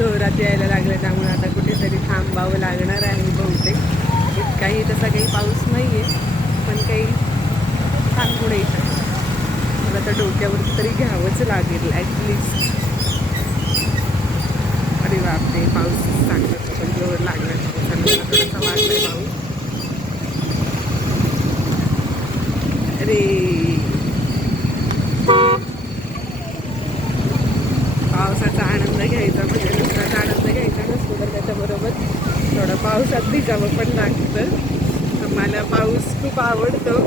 जोरात यायला लागलं त्यामुळे आता कुठेतरी थांबावं लागणार आहे बहुतेक. इतकाही तसा काही पाऊस नाही आहे पण काही सांगू नाही शकत. मला तर डोक्यावर तरी घ्यावंच लागेल ॲटलिस्ट अरे बापरे पाऊस चांगला पण जोर लागला. थोडासा वाढलाय पाऊस अरे पावसाचा आनंद घ्यायचा म्हणजे नुसताच आनंद घ्यायचा नसतो तर त्याच्याबरोबर थोडं पावसात भिजावं पण लागतं तर मला पाऊस खूप आवडतो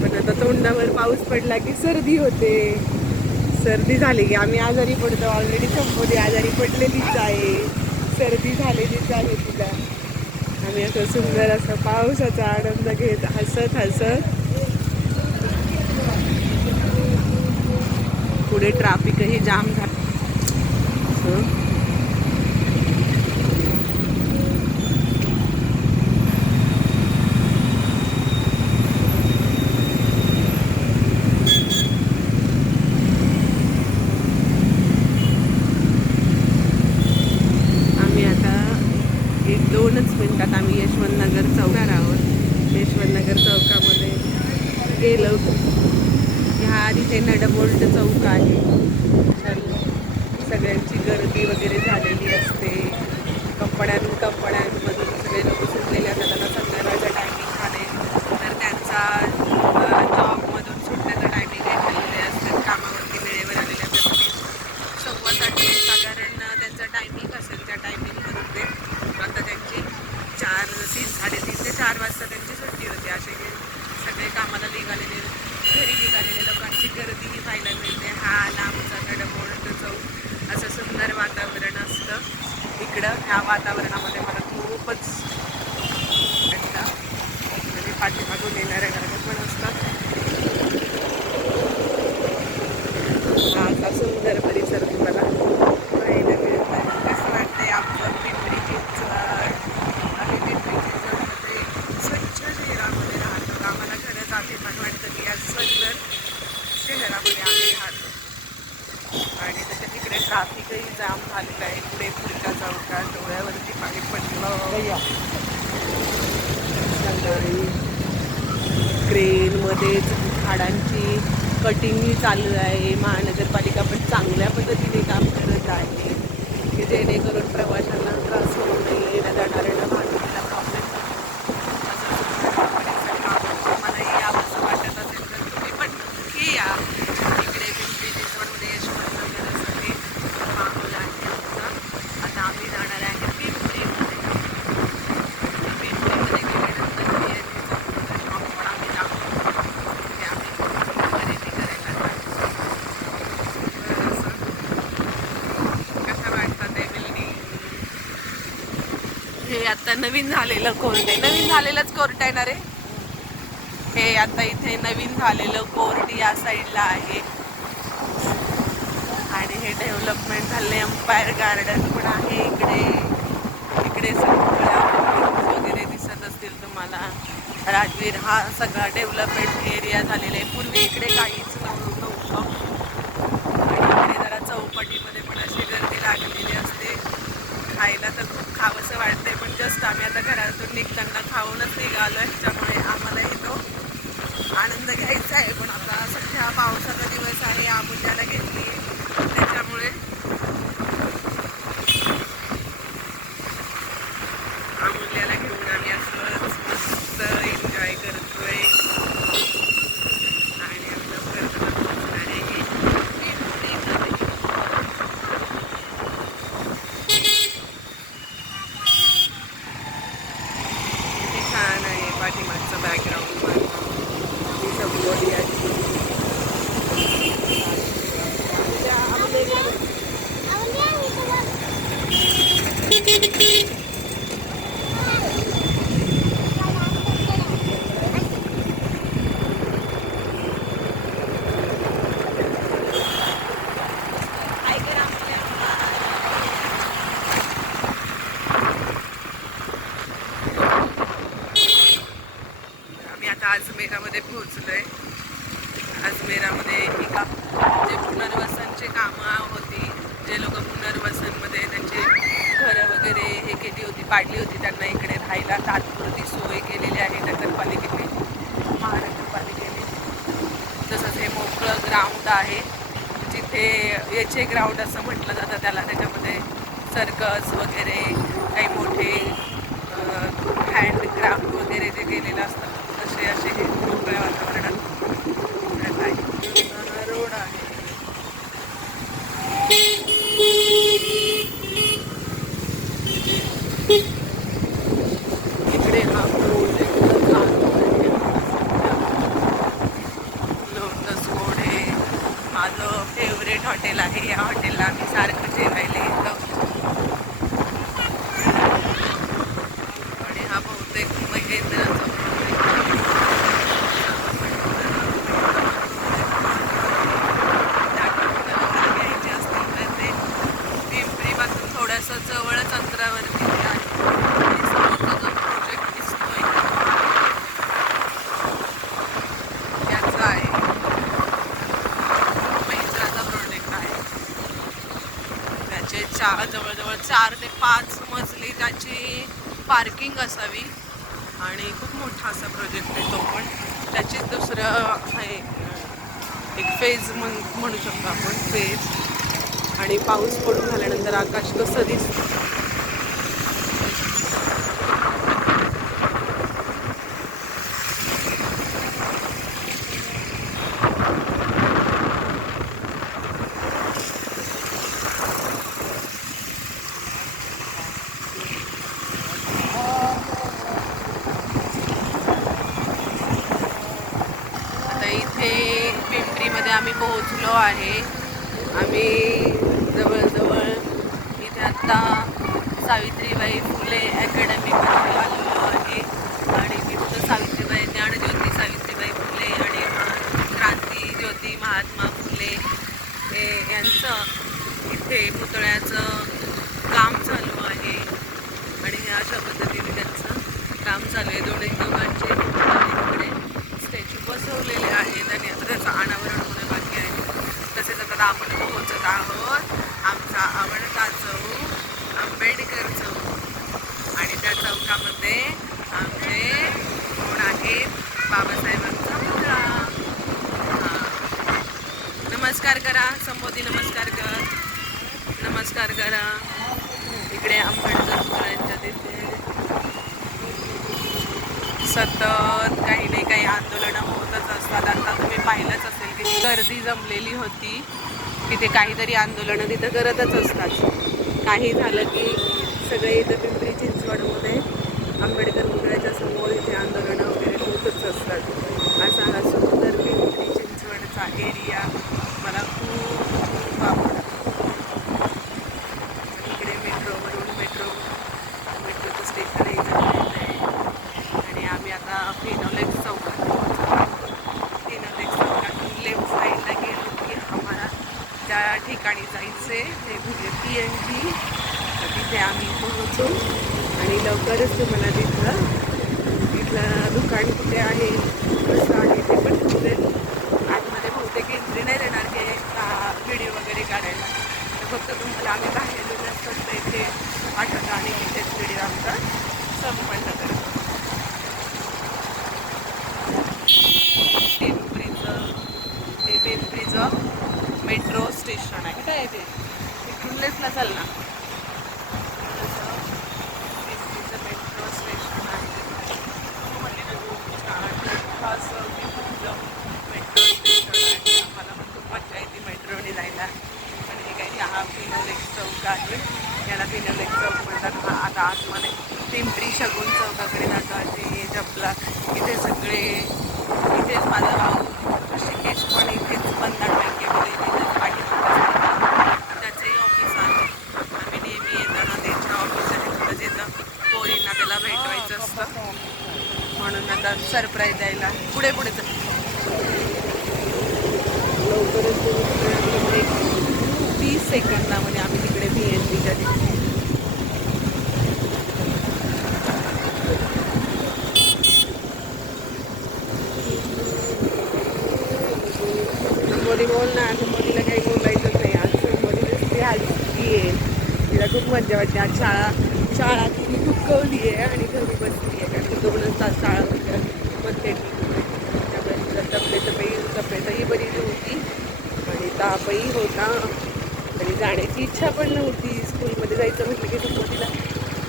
पण आता तोंडावर पाऊस पडला की सर्दी होते. सर्दी झाली की आम्ही आजारी पडतो. ऑलरेडी संपवली आजारी पडलेलीच आहे. सर्दी झालेलीच आहे तिला. आम्ही असं सुंदर असं पावसाचा आनंद घेत हसत हसत पुढे ट्राफिकही जाम झालं असं. आम्ही आता एक दोनच मिनिटात आम्ही यशवंतनगर चौकार आहोत यशवंतनगर चौकामध्ये गेलो ह्या तिथे नडबोल्ट चौक आहे तर सगळ्यांची गर्दी वगैरे झालेली असते. कंपन्यां कंपन्यांमधून सगळे लोक सुटलेले असतात. आता संध्याकाळचा टायमिंग झाले तर त्यांचा जॉबमधून सुटण्याचा टायमिंग आहे. असतात. कामावरती वेळेवर आलेले असतात. सव्वासाठी साधारण त्यांचा टायमिंग असेल त्या टायमिंगमधून ते आता त्यांची चार तीन साडेतीन ते चार वाजता त्यांची सुट्टी होते. असे हे सगळे कामाला निघालेले घरी निघालेले लोकांची गर्दीही पाहायला मिळते. हा लांबचा गडबोल्ट चौक असं सुंदर वातावरण असतं. इकडं ह्या वातावरणामध्ये मला खूपच वाटतं म्हणजे पाठीमागून येणाऱ्या घरात पण असतात हा असा सुंदर परिसर तुम्हाला पाहायला मिळत आहे कसं वाटतंय आमचं पिंपरी चिंचवड आम्ही पिंपरी चिंचवडमध्ये स्वच्छ शहरामध्ये राहतो आम्हाला खरंच अभिमान वाटतं की या सुंदर शहरामध्ये आम्ही राहतो आणि त्याच्या तिकडे ट्राफिकही जाम झालेलं आहे पुढे पुढच्या चौकात डोळ्यावरती पाणी पडलं संध्याकाळी क्रेनमध्येच झाडांची कटिंगही चालू आहे. महानगरपालिका पण चांगल्या पद्धतीने काम करत आहे. की जेणेकरून प्रवाशांना त्रास होतो नये येण्या जाणाऱ्यांना वाहतुकीला प्रॉब्लेम मलाही यावंसं वाटत असेल तर तुम्ही पण नक्की या इकडे पिंपरी चिंचवडमध्ये यशवंतनगरसाठी माहोल आहे आमचा आता आम्ही जाणार आहे पिंपरीमध्ये पिंपरीमध्ये गेल्यानंतर बिर्याणीचा मोठा शॉप पण आम्ही जाऊ तिथे आम्ही खरेदी करायला जाऊ. तर असं कसं वाटतं ते बिल्डिंग हे आता नवीन झालेलं कोर्ट आहे. नवीन झालेलंच कोर्ट आहे ना रे? हे आता इथे नवीन झालेलं कोर्ट या साईडला आहे. आणि हे डेव्हलपमेंट झाले एम्पायर गार्डन पण आहे इकडे. इकडे सगळ्या वगैरे दिसत असतील तुम्हाला. राजवीर हा सगळा डेव्हलपमेंट एरिया झालेला आहे. पूर्वी इकडे काहीच नव्हतं आणि इकडे जरा चौपाटीमध्ये पण अशी गर्दी लागलेली असते. खायला तर खूप खावंसं वाटते जस्ट आम्ही आता घरातून निघताना खाऊनच निघालो आहे त्यामुळे आम्हालाही तो आनंद घ्यायचा आहे. पण आता सध्या पावसाचा दिवस आहे अमूल्याला घेतली I think I might come back and I'll आता पोहोचलो आहे अजमेरामध्ये एका जे पुनर्वसनचे कामं होती जे लोक पुनर्वसनमध्ये त्यांचे घरं वगैरे हे केली होती पाडली होती त्यांना इकडे राहायला तात्पुरती सोय केलेली आहे नगरपालिकेने महानगरपालिकेने. तसंच हे मोकळं ग्राउंड आहे. जिथे याचे ग्राउंड असं म्हटलं जातं त्याला त्याच्यामध्ये सर्कस वगैरे काही मोठे हँडक्राफ्ट वगैरे जे केलेलं असतं हे मोकळ्या वातावरणात फिरत आहे हा रोड आहे इकडे हा प्रोजेक्ट चालू आहे लोटस रोड हे माझं फेवरेट हॉटेल आहे या हॉटेलला आम्ही सारखं जेवायला येतो आणि हा बहुतेक महेंद्राचा घ्यायचे असतील तर ते पिंपरीपासून थोडंसं जवळच अंतरावरती ते आहे आणि समोरचा जो प्रोजेक्ट दिसतोय याचा आहे महिंद्राचा प्रोजेक्ट आहे चार जवळजवळ चार ते पाच मजली त्याची पार्किंग असावी. आणि खूप मोठा असा प्रोजेक्ट आहे तो पण. त्याची दुसरं आहे एक फेज म्हण म्हणू शकतो आपण फेज आणि पाऊस पडून झाल्यानंतर आकाश कसं दिसतं आता इथे पिंपरीमध्ये आम्ही पोहोचलो आहे. आम्ही जवळजवळ इथे आत्ता सावित्रीबाई फुले अकॅडमीमध्ये आलेलो आहे. आणि तिथं सावित्रीबाई ज्ञानज्योती सावित्रीबाई फुले आणि क्रांती ज्योती महात्मा फुले हे यांचं इथे पुतळ्याचं काम चालू आहे. आणि हे अशा पद्धतीने त्यांचं काम चालू आहे. दोन्ही दोघांचे इकडे स्टॅच्यू बसवलेले आहेत आणि आता त्याचं अनावरण होणं बाकी आहे तसेच आता आपण पोहोचत आहोत. आमचा आवडता चौक आंबेडकर चौक. आणि त्या चौकामध्ये आमचे कोण आहेत बाबासाहेबांचा पुतळा नमस्कार करा संबोधी नमस्कार कर. नमस्कार करा. इकडे आंबेडकर पुतळ्यांच्या तिथे. सतत काही नाही काही आंदोलनं होतच असतात. आता तुम्ही पाहिलंच असेल. गर्दी जमलेली होती तिथे काहीतरी आंदोलनं तिथं करतच असतात. काही झालं की सगळे इथं पिंपरी चिंचवडमध्ये आंबेडकर पुतळ्याच्या समोर इथे आंदोलनं वगैरे होतच असतात. असा हा सुंदर पिंपरी चिंचवडचा एरिया मला खूप खूप आवडतो इकडे मेट्रोवरून मेट्रो मेट्रोचं स्टेशन इथं आहे आणि आम्ही आता फिनोलेक्स चौकात पोहोचलो फिनोलेक्स चौकातून लेफ्ट साईडला गेलो की आम्हाला ज्या आहे हे ते म्हणजे पी एन जी तिथे आम्ही पोहोचू आणि लवकरच तुम्हाला तिथलं तिथलं दुकान कुठे आहे कसं आहे ते पण समजेल आतमध्ये बहुतेक एंट्री नाही देणार की व्हिडिओ वगैरे काढायला. तर फक्त तुम्हाला आम्ही बाहेर फक्त इथे आठवतं आणि तिथेच व्हिडिओ आमचा संपन्न करतो. पिंपरीचं ते मेट्रो स्टेशन आहे. काय ते इथून लेफ्टला चाल ना पिंपरीचं मेट्रो स्टेशन आहे असं पिंपरीचं मेट्रो स्टेशन आहे आम्हाला पण खूप मजा येते मेट्रोने जायला आणि हे काही हा फिनोलेक चौक आहे याला फिनोलेक चौक म्हणतात हा आता आतमध्ये पिंपरी शगुन चौकाकडे जातो आणि जपला इथे सगळे इथेच माझा भाऊ ऋषिकेश पण इथेच बंधन बँकेमध्ये तिथेच पाठीमागे त्याचंही ऑफिस आहे आम्ही नेहमी येताना त्यांच्या ऑफिस आहे तिथंच येतं पोरींना त्याला भेटवायचं असतं म्हणून आता सरप्राईज द्यायला पुढे पुढे चल. लवकरच एक तीस सेकंदामध्ये आम्ही तिकडे बी एन पीच्या तिथे मोदी बोल ना आता मोदीला काही बोलायचंच नाही आज मोदी नुसती हलकी आहे तिला खूप मजा वाटते आज शाळा शाळा तिने चुकवली आहे आणि घरी बसली आहे कारण दोनच तास शाळा होत्या मध्ये त्यामुळे तिला तब्येतही तब्येतही बरी नव्हती. आणि तापही होता. आणि जाण्याची इच्छा पण नव्हती. स्कूलमध्ये जायचं म्हटलं की नको तिला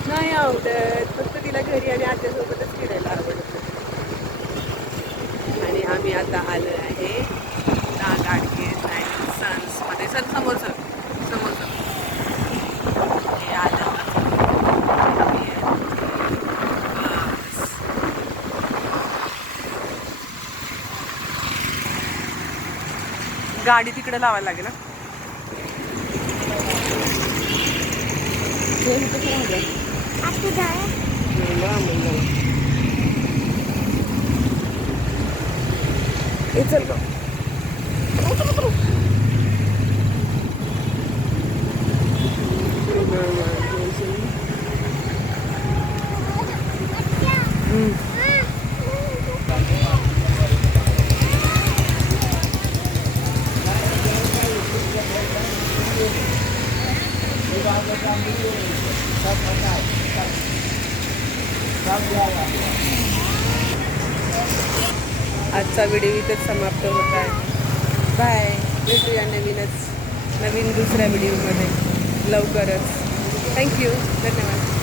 नाही आवडत. फक्त तिला घरी आणि आत्यासोबतच फिरायला आवडतं. आणि आम्ही आता आलो आहे. ना गाडगे सन्समध्ये. सर समोर सर समोर सर हे आलं आम्ही आहे. बस. गाडी तिकडे लावायला लागेल ना हे चल आजचा व्हिडिओ इथंच समाप्त होत आहे. बाय भेटूया नवीनच नवीन दुसऱ्या व्हिडिओमध्ये लवकरच. थँक्यू धन्यवाद.